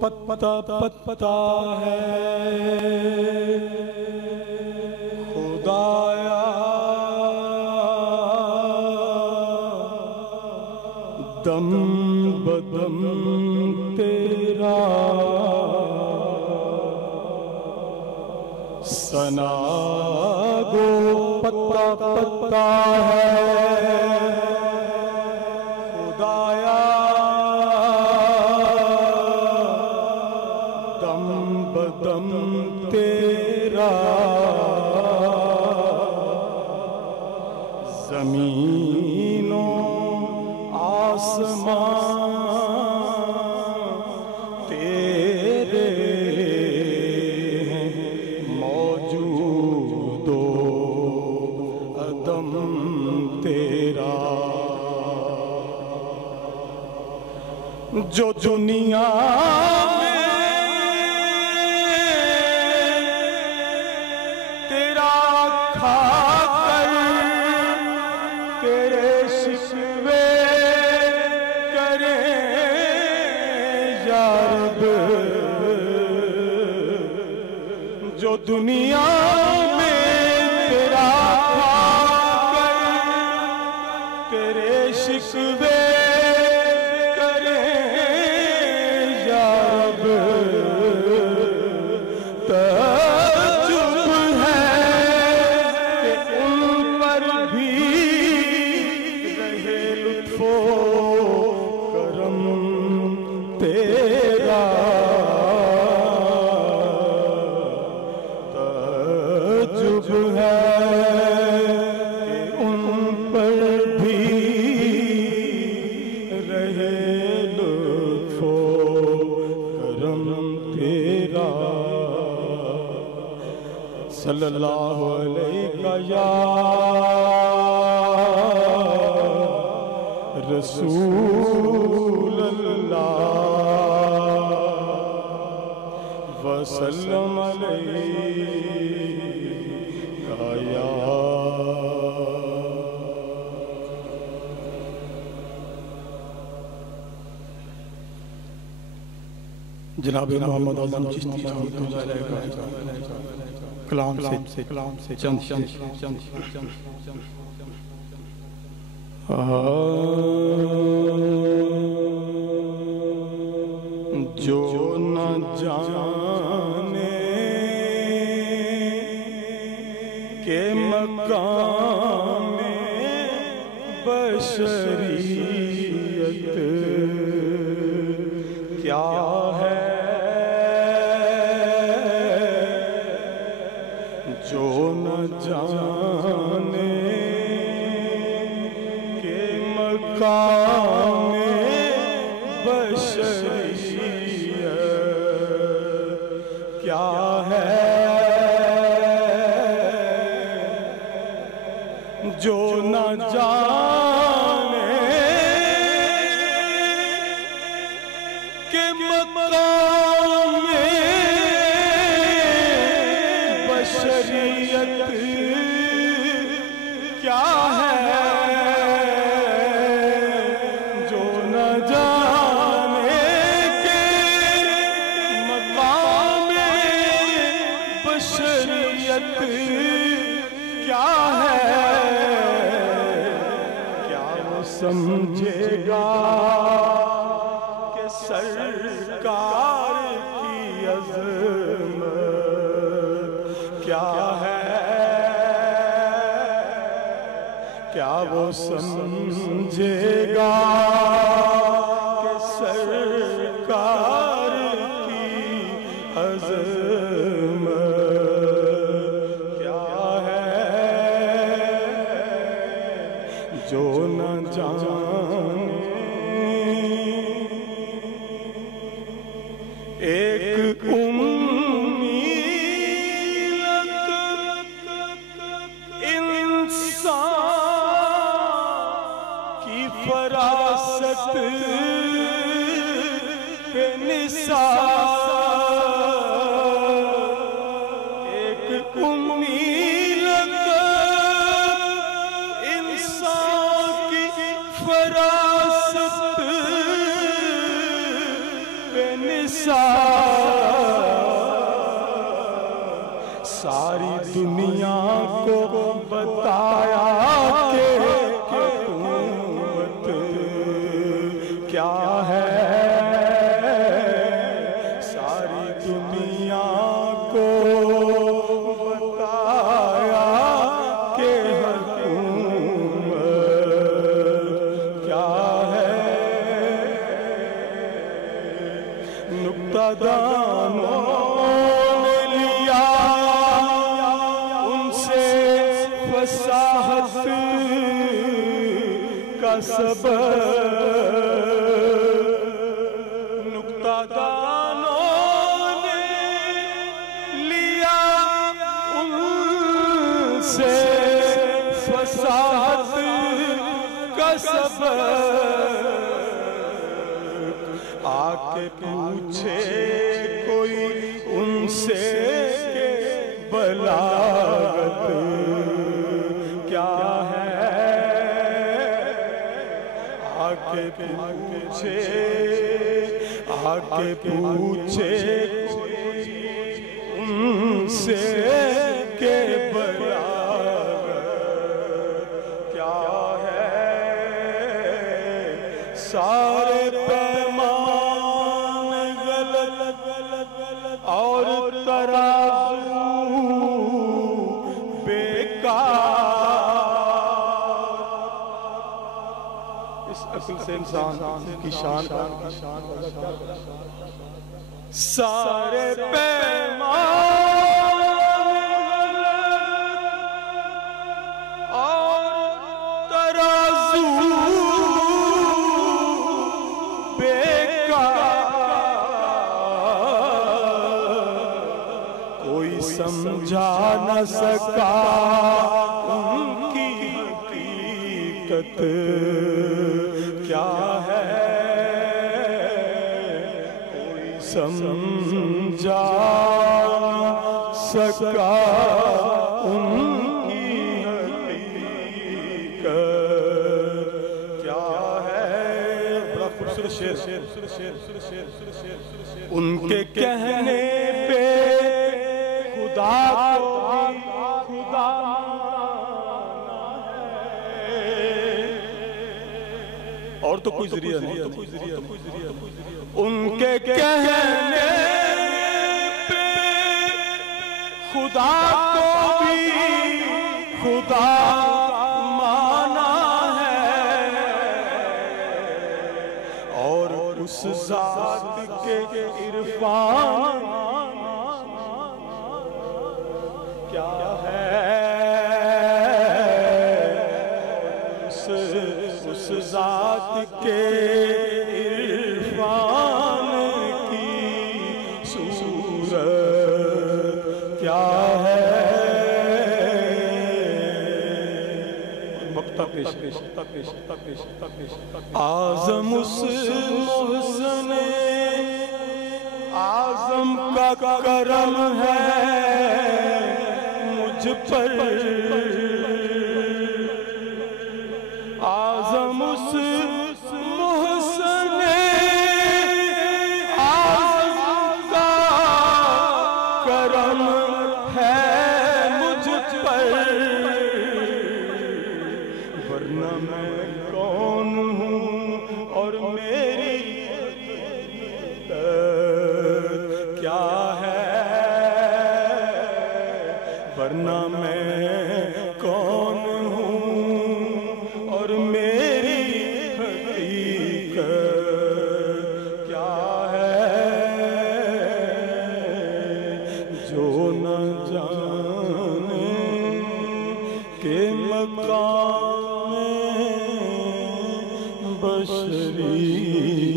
پتا پتا ہے خدایا دم بدم تیرا ثنا گو پتا پتا ہے خدایا دم تیرا زمین و آسمان تیرے موجود و عدم تیرا جو دنیا جو دنیا میں تیرا کھا کر تیرے شکوے کریں یا رب تعجب ہے کہ ان پر بھی رہے لطف و کرم تیرا ہے کہ ان پر بھی رہے لطف و کرم تیرا صلی اللہ علیہ یا رسول اللہ وسلم علیہ جناب محمد اعظم چشتی کلام سے چند جو نہ جانے کہ مقام بشریت کیا ہے، جو نہ جانے کہ مقام بشریت کیا ہے، جو نہ جانے کہ مقام بشریت کیا ہے، جو نہ جانے کہ مقام بشریت کیا ہے، کیا وہ سمجھے گا کہ سرکار کی عظمت کیا ہے، کیا وہ سمجھے گا کہ سرکار کی عظمت کیا ہے، جو نہ جانے ایک فراست پہ نثار ایک امید انسان کی فراست ساری دنیا کو بتایا کہ حکومت کیا ہے، ساری دنیا کو بتایا کہ حکومت کیا ہے۔ نکتہ دانوں نے لیا ان سے فصاحت کا سبق، نکتہ دانوں نے لیا ان سے فصاحت کا سبق، آ کے پوچھے کوئی ان سے کہ بلاغت کیا ہے، آ کے پوچھے کوئی ان سے کہ بلاغت کیا ہے۔ سارے پیمان غلط اور ترازو بیکار، اس عقل سے انسان کی شان، سارے پیمان اور ترازو کوئی سمجھا نہ سکا ان کی حقیقت کیا ہے، کوئی سمجھا نہ سکا ان کی حقیقت کیا ہے۔ بڑا خوبصورت شعر، ان کے کہنے پہ خدا کو خدا ہے، اور تو کوئی ذریعہ نہیں، ان کے کہنے پہ خدا کو بھی خدا مانا ہے، اور اس ذات کے عرفان کیا ہے، اس ذات کے عرفان کی صورت کیا ہے۔ اعظم اس محسن اعظم کا کرم ہے مجھ پر، اعظم اس محسن اعظم کا کرم ہے مجھ پر، ورنہ میں کون ہوں اور میری کیا ہے، ورنہ میں کون ہوں اور میری حقیقت کیا ہے، جو نہ جانے کہ مقام بشری